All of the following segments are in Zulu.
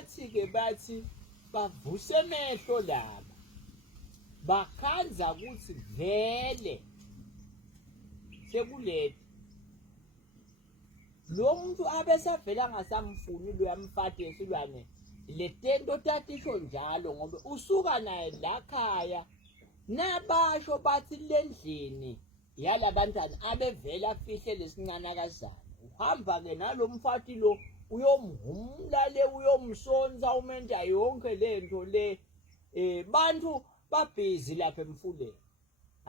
bathi-ke bathi bavuse emehlo laba bakhanza ukuthi vele sekuletha lo muntu abesavela angasamfuni luyamfata yesilwane le tento tatisho njalo ngoba usuka naye la khaya nabasho bathi lendlini yalabantwana abevela afihle lesincanakazana uhamba-ke nalomfati lo uyomhumla le uyomsonza umenta yonke lento le bantu babhizi lapha emfuleni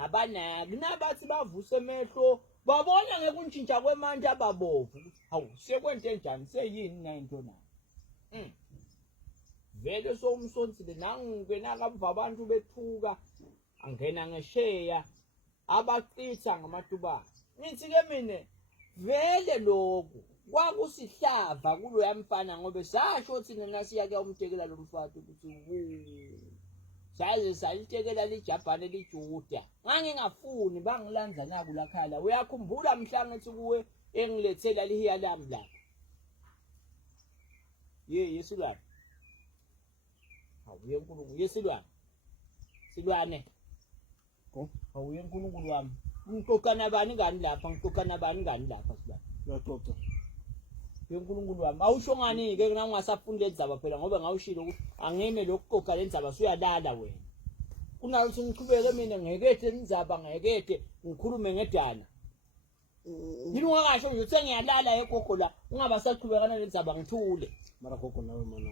abanaki nabathi bavuse emehlo babona ngekuntshintsha kwemanje ababovu hawu sekwente njani seyini na into na vele somsonsile nanguke nakamva abantu bethuka angena ngesheya abaqitha ngamatubane ngithi-ke mine vele lokhu kwakusihlava kuloya mfana ngobe sasho thina nasiyake umtekela lo mfati ukuthi saze salitekela lijabhane lijuda ngangingafuni bangilandza naku lakhala uyakhumbula mhla ngithi kuwe engilethela lihiya lami lapha yesilwane awuye nkulunkulu yesilwane silwane awuye nkulunkulu wami ngixoxana bani ngani lapha ngixoxana bani ngani lapha silwane uyaxoxa yenkulunkulu wami awusho ngani-ke nangingasafuni le ndzaba phela ngoba ngawushilo ukuthi angime lokuxoxa le ndzaba suyalala wena kunalokuthi ngiqhubeke mina ngekethe indzaba ngekethe ngikhulume ngedana yini ungakasho nje ukuthi ngiyalala egogo la ungabe saqhubekana le ndzaba ngithule mara gogo nawe mana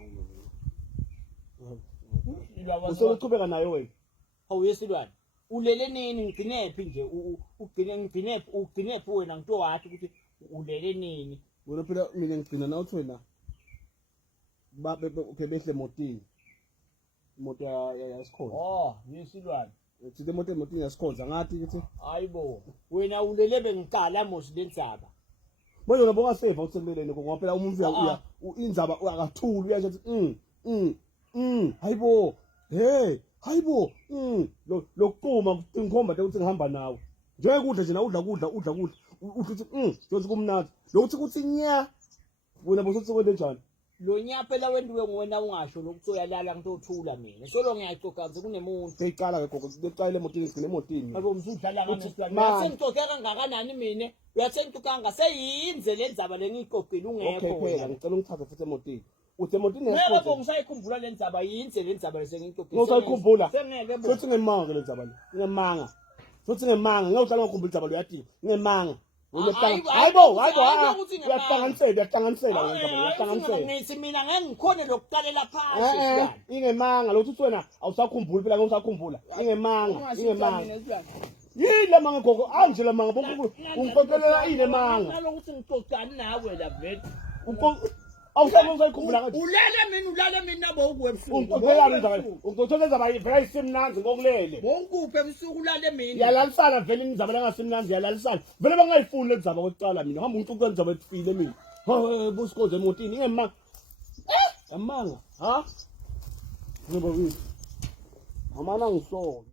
usoqhubeka nayo wena awuyesilwane ulele nini ngigcinephi nje ugcinephi wena ngito wathi ukuthi ulele nini wena phela mina ngigcina nawuthi wena behle emotini imoto yasikhoza yesilwane thithi emotini yasikhoza ngathi ukuthi hayibo wena ulele bengiqala mosi le ndzaba manje wena bongaseva usemelene ngoba phela umuntu indzaba akathuli uyathi hayibo hayibo lokuquma ngikhomba ukuthi ngihamba nawe njengekudla nje na udla uthi njengoba kumnandi lokuthi kuthi nya wena bosuthi kwente njani lo nya phela wenduwe ngwena ungasho lokuthi uyalala ngitothula mina solo ngiyayixoxa nje kunemuntu beyiqala ke gogo beqala emotini sigcina emotini yabo msudlala nganesitwana yasengixoxe kangakanani mina uyasengixoxa seyinze le ndzaba lengixoxile ungekho phela ngicela ungithathe futhi emotini uthi emotini yebo ngisayikhumbula le ndzaba yinze le ndzaba lesengixoxile ngosayikhumbula sengeke futhi ngemanga le ndzaba le ngemanga futhi ngemanga ngiyawuhlala ngokumbula indzaba lo yathi ngemanga hayibo uyahlanganisela ngithi mina ngeke ngikhone lokuqalela phansi ingemanga lokuthi wena awusakhumbuli phela ngisakhumbula ingemanga yini le manga gogo anje le manga bonke ungixoxelela yini manga nalokuthi ngixoxani nawe la vele awusakhumbula ngathi ulale mina nabo ukuwebusuku ungixoxelela indaba ungixoxelela indaba vele isimnanzi ngokulele bonke ebusuku ulale mina yalalisana vele indaba langasimnanzi yalalisana vele bangayifuni le ndzaba kokuqala mina hamba ungixoxela indaba etfile mina busikhoze emotini ingemanga amanga ha ngoba wini amana ngisona